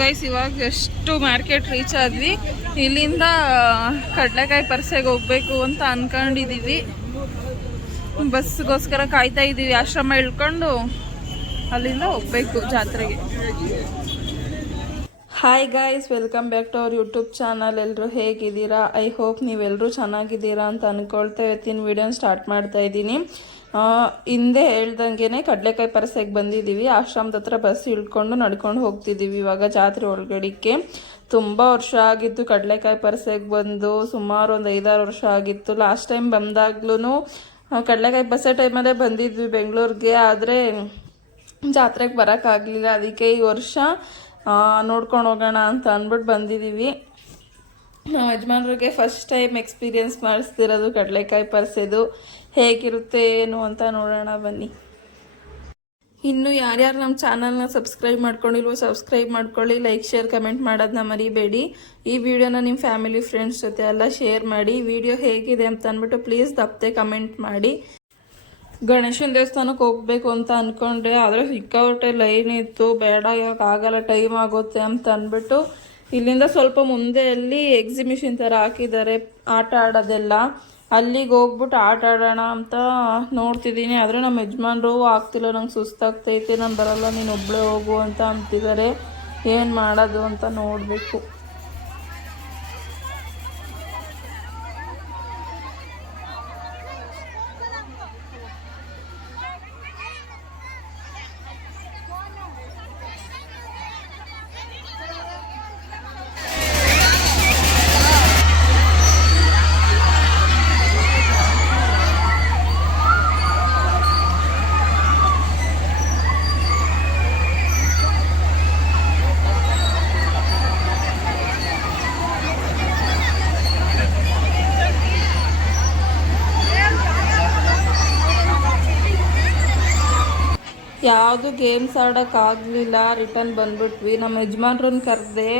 Guys ಇವಾಗ ಎಷ್ಟು market reach ಆದ್ವಿ. ಇಲ್ಲಿಂದ ಕಡಲೆಕಾಯಿ ಪರ್ಸೆಗೆ ಹೋಗ್ಬೇಕು ಅಂತ ಅನ್ಕೊಂಡಿದೀವಿ. ಬಸ್ಗೋಸ್ಕರ ಕಾಯ್ತಾ ಇದ್ದೀವಿ. ಆಶ್ರಮ ಇಳ್ಕೊಂಡು ಅಲ್ಲಿಂದ ಹೋಗ್ಬೇಕು ಜಾತ್ರೆಗೆ. Hi guys, welcome back to our YouTube channel. ಎಲ್ಲರೂ ಹೇಗಿದ್ದೀರಾ? ಐ ಹೋಪ್ ನೀವೆಲ್ಲರೂ ಚೆನ್ನಾಗಿದ್ದೀರಾ ಅಂತ ಅಂದ್ಕೊಳ್ತಾ ಇವತ್ತಿನ ವಿಡಿಯೋನ ಸ್ಟಾರ್ಟ್ ಮಾಡ್ತಾ ಇದ್ದೀನಿ. ಹಿಂದೆ ಹೇಳ್ದಂಗೆ ಕಡಲೆಕಾಯಿ ಪರ್ಸೆಗೆ ಬಂದಿದ್ದೀವಿ. ಆಶ್ರಮದ ಹತ್ರ ಬಸ್ ಇಳ್ಕೊಂಡು ನಡ್ಕೊಂಡು ಹೋಗ್ತಿದ್ದೀವಿ ಇವಾಗ ಜಾತ್ರೆ ಒಳಗಡಿಕೆ. ತುಂಬ ವರ್ಷ ಆಗಿತ್ತು ಕಡಲೆಕಾಯಿ ಪರ್ಸೆಗೆ ಬಂದು, ಸುಮಾರು ಒಂದು 5-6 ವರ್ಷ ಆಗಿತ್ತು. ಲಾಸ್ಟ್ ಟೈಮ್ ಬಂದಾಗ್ಲೂ ಕಡಲೆಕಾಯಿ ಪರ್ಸೆ ಟೈಮಲ್ಲೇ ಬಂದಿದ್ವಿ ಬೆಂಗಳೂರಿಗೆ. ಆದರೆ ಜಾತ್ರೆಗೆ ಬರೋಕ್ಕಾಗಲಿಲ್ಲ. ಅದಕ್ಕೆ ಈ ವರ್ಷ ನೋಡ್ಕೊಂಡು ಹೋಗೋಣ ಅಂತ ಅಂದ್ಬಿಟ್ಟು ಬಂದಿದ್ದೀವಿ. ನಮ್ಮ ಯಜಮಾನ್ರಿಗೆ ಫಸ್ಟ್ ಟೈಮ್ ಎಕ್ಸ್ಪೀರಿಯೆನ್ಸ್ ಮಾಡಿಸ್ತಿರೋದು ಕಡಲೆಕಾಯಿ ಪರ್ಸೆದು. ಹೇಗಿರುತ್ತೆ ಏನು ಅಂತ ನೋಡೋಣ ಬನ್ನಿ. ಇನ್ನು ಯಾರ್ಯಾರು ನಮ್ಮ ಚಾನಲ್ನ ಸಬ್ಸ್ಕ್ರೈಬ್ ಮಾಡ್ಕೊಂಡಿಲ್ವೋ ಸಬ್ಸ್ಕ್ರೈಬ್ ಮಾಡ್ಕೊಳ್ಳಿ. ಲೈಕ್, ಶೇರ್, ಕಮೆಂಟ್ ಮಾಡೋದನ್ನ ಮರಿಬೇಡಿ. ಈ ವಿಡಿಯೋನ ನಿಮ್ಮ ಫ್ಯಾಮಿಲಿ ಫ್ರೆಂಡ್ಸ್ ಜೊತೆ ಎಲ್ಲ ಶೇರ್ ಮಾಡಿ. ವಿಡಿಯೋ ಹೇಗಿದೆ ಅಂತ ಅಂದ್ಬಿಟ್ಟು ಪ್ಲೀಸ್ ತಪ್ಪದೆ ಕಮೆಂಟ್ ಮಾಡಿ. ಗಣೇಶನ ದೇವಸ್ಥಾನಕ್ಕೆ ಹೋಗ್ಬೇಕು ಅಂತ ಅಂದ್ಕೊಂಡೆ, ಆದರೆ ಸಿಕ್ಕಾಪಟ್ಟೆ ಲೈನ್ ಇತ್ತು. ಬೇಡ, ಇವಾಗ ಆಗಲ್ಲ, ಟೈಮ್ ಆಗುತ್ತೆ ಅಂತ ಅಂದ್ಬಿಟ್ಟು ಇಲ್ಲಿಂದ ಸ್ವಲ್ಪ ಮುಂದೆಯಲ್ಲಿ ಎಕ್ಸಿಬಿಷನ್ ಥರ ಹಾಕಿದ್ದಾರೆ ಆಟ ಆಡೋದೆಲ್ಲ. ಅಲ್ಲಿಗೆ ಹೋಗ್ಬಿಟ್ಟು ಆಟ ಆಡೋಣ ಅಂತ ನೋಡ್ತಿದ್ದೀನಿ. ಆದರೆ ನಮ್ಮ ಯಜಮಾನ್ರು ಆಗ್ತಿಲ್ಲ, ನಂಗೆ ಸುಸ್ತಾಗ್ತೈತೆ, ನಾನು ಬರಲ್ಲ, ನೀನು ಒಬ್ಬಳೇ ಹೋಗು ಅಂತ ಅಂತಿದ್ದಾರೆ. ಏನು ಮಾಡೋದು ಅಂತ ನೋಡಬೇಕು. ಯಾವುದು ಗೇಮ್ಸ್ ಆಡೋಕ್ಕಾಗಲಿಲ್ಲ. ರಿಟರ್ನ್ ಬಂದ್ಬಿಟ್ವಿ. ನಮ್ಮ ಯಜಮಾನ್ರನ್ನ ಕರೆದೆ,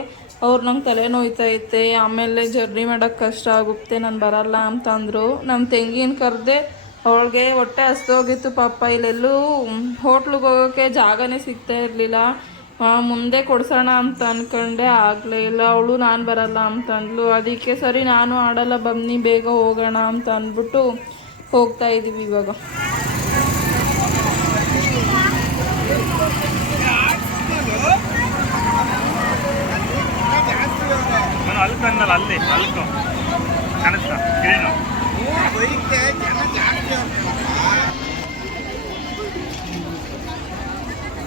ಅವ್ರು ನಂಗೆ ತಲೆ ನೋಯ್ತೈತೆ, ಆಮೇಲೆ ಜರ್ನಿ ಮಾಡೋಕ್ಕೆ ಕಷ್ಟ ಆಗುತ್ತೆ, ನಾನು ಬರಲ್ಲ ಅಂತಂದರು. ನಮ್ಮ ತಂಗಿನ ಕರೆದೆ, ಅವಳಿಗೆ ಹೊಟ್ಟೆ ಹಸ್ದೋಗಿತ್ತು ಪಾಪ. ಇಲ್ಲೆಲ್ಲೂ ಹೋಟ್ಲಿಗೆ ಹೋಗೋಕ್ಕೆ ಜಾಗನೇ ಸಿಗ್ತಾ ಇರಲಿಲ್ಲ. ಮುಂದೆ ಕೊಡ್ಸೋಣ ಅಂತ ಅಂದ್ಕೊಂಡೆ, ಆಗಲೇ ಇಲ್ಲ. ಅವಳು ನಾನು ಬರಲ್ಲ ಅಂತಂದ್ಲು. ಅದಕ್ಕೆ ಸರಿ ನಾನು ಆಡಲ್ಲ, ಬನ್ನಿ ಬೇಗ ಹೋಗೋಣ ಅಂತ ಅಂದ್ಬಿಟ್ಟು ಹೋಗ್ತಾ ಇದ್ದೀವಿ ಇವಾಗ. ಅಲ್ಲಿ ಅಲ್ಕು ಕಾಣಿಸ್ತಾ ಗ್ರೀನು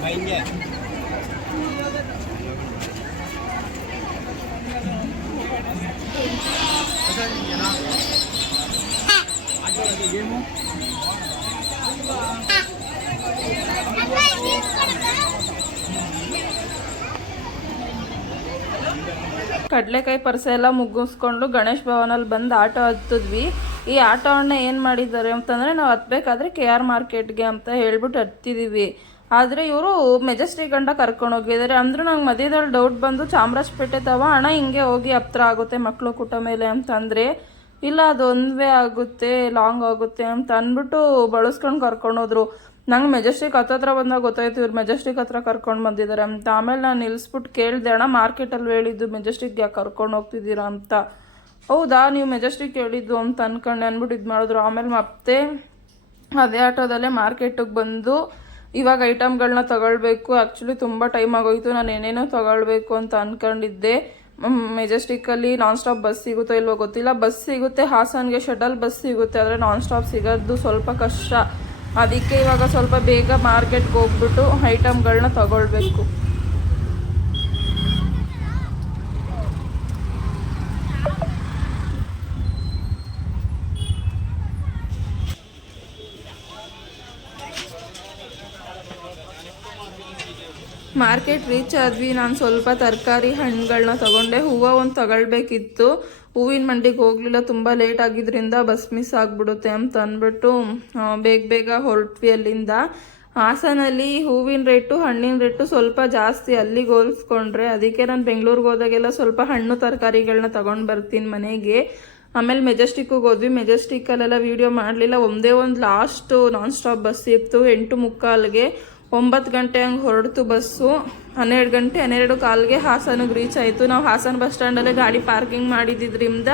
ಹಿಂಗೆ ಕಡಲೆಕಾಯಿ ಪರ್ಸೆ ಎಲ್ಲ ಮುಗಿಸ್ಕೊಂಡು ಗಣೇಶ್ ಭವನಲ್ಲಿ ಬಂದು ಆಟೋ ಹತ್ತಿದ್ವಿ. ಈ ಆಟೋವನ್ನ ಏನು ಮಾಡಿದ್ದಾರೆ ಅಂತಂದರೆ, ನಾವು ಹತ್ಬೇಕಾದ್ರೆ KR ಮಾರ್ಕೆಟ್ಗೆ ಅಂತ ಹೇಳ್ಬಿಟ್ಟು ಹತ್ತಿದ್ದೀವಿ. ಆದರೆ ಇವರು ಮೆಜೆಸ್ಟಿಕ್ ಗಂಟ ಕರ್ಕೊಂಡು ಹೋಗಿದ್ದಾರೆ. ಅಂದರೂ ನಂಗೆ ಮಧ್ಯದಲ್ಲಿ ಡೌಟ್ ಬಂದು ಚಾಮರಾಜಪೇಟೆ ಅಣ್ಣ ಹಿಂಗೆ ಹೋಗಿ ಹತ್ರ ಆಗುತ್ತೆ ಮಕ್ಕಳು ಕೂಟ ಮೇಲೆ ಅಂತಂದರೆ, ಇಲ್ಲ ಅದು ಒಂದುವೇ ಆಗುತ್ತೆ, ಲಾಂಗ್ ಆಗುತ್ತೆ ಅಂತ ಅಂದ್ಬಿಟ್ಟು ಬಳಸ್ಕೊಂಡು ಕರ್ಕೊಂಡೋದ್ರು. ನಂಗೆ ಮೆಜೆಸ್ಟಿಕ್ ಹತ್ರ ಬಂದಾಗ ಗೊತ್ತಾಯ್ತು ಇವ್ರು ಮೆಜೆಸ್ಟಿಕ್ ಹತ್ರ ಕರ್ಕೊಂಡು ಬಂದಿದ್ದಾರೆ ಅಂತ. ಆಮೇಲೆ ನಾನು ನಿಲ್ಲಿಸ್ಬಿಟ್ಟು ಕೇಳಿದೆ, ಅಣ್ಣ ಮಾರ್ಕೆಟಲ್ಲಿ ಹೇಳಿದ್ದು ಮೆಜೆಸ್ಟಿಕ್ ಯಾಕೆ ಕರ್ಕೊಂಡು ಹೋಗ್ತಿದ್ದೀರಾ ಅಂತ. ಹೌದಾ, ನೀವು ಮೆಜೆಸ್ಟಿಕ್ ಹೇಳಿದ್ದು ಅಂತ ಅಂದ್ಕೊಂಡೆ ಅಂದ್ಬಿಟ್ಟು ಇದು ಮಾಡಿದ್ರು. ಆಮೇಲೆ ಮತ್ತೆ ಅದೇ ಆಟೋದಲ್ಲೇ ಮಾರ್ಕೆಟಿಗೆ ಬಂದು ಇವಾಗ ಐಟಮ್ಗಳನ್ನ ತೊಗೊಳ್ಬೇಕು. ಆ್ಯಕ್ಚುಲಿ ತುಂಬ ಟೈಮ್ ಆಗೋಯಿತು. ನಾನು ಏನೇನೋ ತೊಗೊಳ್ಬೇಕು ಅಂತ ಅಂದ್ಕೊಂಡಿದ್ದೆ. ಮೆಜೆಸ್ಟಿಕ್ಕಲ್ಲಿ ನಾನ್ ಸ್ಟಾಪ್ ಬಸ್ ಸಿಗುತ್ತೋ ಇಲ್ವೋ ಗೊತ್ತಿಲ್ಲ. ಬಸ್ ಸಿಗುತ್ತೆ, ಹಾಸನ್ಗೆ ಶಟಲ್ ಬಸ್ ಸಿಗುತ್ತೆ, ಆದರೆ ನಾನ್ ಸ್ಟಾಪ್ ಸಿಗೋದು ಸ್ವಲ್ಪ ಕಷ್ಟ. ಅದಕ್ಕೆ ಇವಾಗ ಸ್ವಲ್ಪ ಬೇಗ ಮಾರ್ಕೆಟ್ಗೆ ಹೋಗ್ಬಿಟ್ಟು ಐಟಮ್ಗಳನ್ನ ತಗೊಳ್ಬೇಕು. ಮಾರ್ಕೆಟ್ ರೀಚ್ ಆದ್ವಿ. ನಾನು ಸ್ವಲ್ಪ ತರಕಾರಿ ಹಣ್ಣುಗಳನ್ನ ತೊಗೊಂಡೆ. ಹೂವು ಒಂದು ತಗೊಳ್ಬೇಕಿತ್ತು. ಹೂವಿನ ಮಂಡಿಗೆ ಹೋಗಲಿಲ್ಲ, ತುಂಬ ಲೇಟ್ ಆಗಿದ್ದರಿಂದ ಬಸ್ ಮಿಸ್ ಆಗಿಬಿಡುತ್ತೆ ಅಂತ ಅಂದ್ಬಿಟ್ಟು ಬೇಗ ಹೊರಟ್ವಿ ಅಲ್ಲಿಂದ. ಹಾಸನಲ್ಲಿ ಹೂವಿನ ರೇಟು ಹಣ್ಣಿನ ರೇಟು ಸ್ವಲ್ಪ ಜಾಸ್ತಿ ಅಲ್ಲಿಗೆ ಹೋಲಿಸ್ಕೊಂಡ್ರೆ. ಅದಕ್ಕೆ ನಾನು ಬೆಂಗಳೂರಿಗೆ ಹೋದಾಗೆಲ್ಲ ಸ್ವಲ್ಪ ಹಣ್ಣು ತರಕಾರಿಗಳನ್ನ ತೊಗೊಂಡು ಬರ್ತೀನಿ ಮನೆಗೆ. ಆಮೇಲೆ ಮೆಜೆಸ್ಟಿಕ್ಕಿಗೆ ಹೋದ್ವಿ. ಮೆಜೆಸ್ಟಿಕ್ಕಲ್ಲೆಲ್ಲ ವೀಡಿಯೋ ಮಾಡಲಿಲ್ಲ. ಒಂದೇ ಒಂದು ಲಾಸ್ಟ್ ನಾನ್ ಸ್ಟಾಪ್ ಬಸ್ ಇತ್ತು 8:45ಗೆ. 9 ಗಂಟೆ ಹಂಗೆ ಹೊರಡ್ತು ಬಸ್ಸು. 12 ಗಂಟೆ 12:15ಗೆ ಹಾಸನಿಗೆ ರೀಚ್ ಆಯಿತು. ನಾವು ಹಾಸನ ಬಸ್ ಸ್ಟ್ಯಾಂಡಲ್ಲೇ ಗಾಡಿ ಪಾರ್ಕಿಂಗ್ ಮಾಡಿದ್ರಿಂದ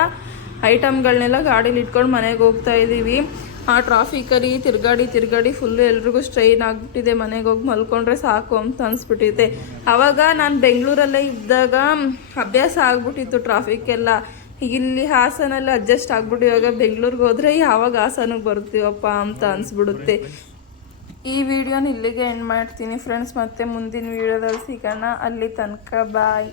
ಐಟಮ್ಗಳನ್ನೆಲ್ಲ ಗಾಡೀಲಿ ಇಟ್ಕೊಂಡು ಮನೆಗೆ ಹೋಗ್ತಾ ಇದ್ದೀವಿ. ಆ ಟ್ರಾಫಿಕಲ್ಲಿ ತಿರ್ಗಾಡಿ ಫುಲ್ಲು ಎಲ್ರಿಗೂ ಸ್ಟ್ರೈನ್ ಆಗಿಬಿಟ್ಟಿದೆ. ಮನೆಗೆ ಹೋಗಿ ಮಲ್ಕೊಂಡ್ರೆ ಸಾಕು ಅಂತ ಅನಿಸ್ಬಿಟ್ಟಿದೆ. ಆವಾಗ ನಾನು ಬೆಂಗಳೂರಲ್ಲೇ ಇದ್ದಾಗ ಅಭ್ಯಾಸ ಆಗ್ಬಿಟ್ಟಿತ್ತು ಟ್ರಾಫಿಕ್ಕೆಲ್ಲ. ಇಲ್ಲಿ ಹಾಸನಲ್ಲಿ ಅಡ್ಜಸ್ಟ್ ಆಗ್ಬಿಟ್ಟು ಇವಾಗ ಬೆಂಗಳೂರಿಗೆ ಹೋದರೆ ಯಾವಾಗ ಹಾಸನಿಗೆ ಬರ್ತೀವಪ್ಪ ಅಂತ ಅನಿಸ್ಬಿಡುತ್ತೆ. ಈ ವಿಡಿಯೋನ ಇಲ್ಲಿಗೆ ಎಂಡ್ ಮಾಡ್ತೀನಿ ಫ್ರೆಂಡ್ಸ್. ಮತ್ತೆ ಮುಂದಿನ ವಿಡಿಯೋದಲ್ಲಿ ಸಿಗೋಣ. ಅಲ್ಲಿ ತನಕ ಬಾಯ್.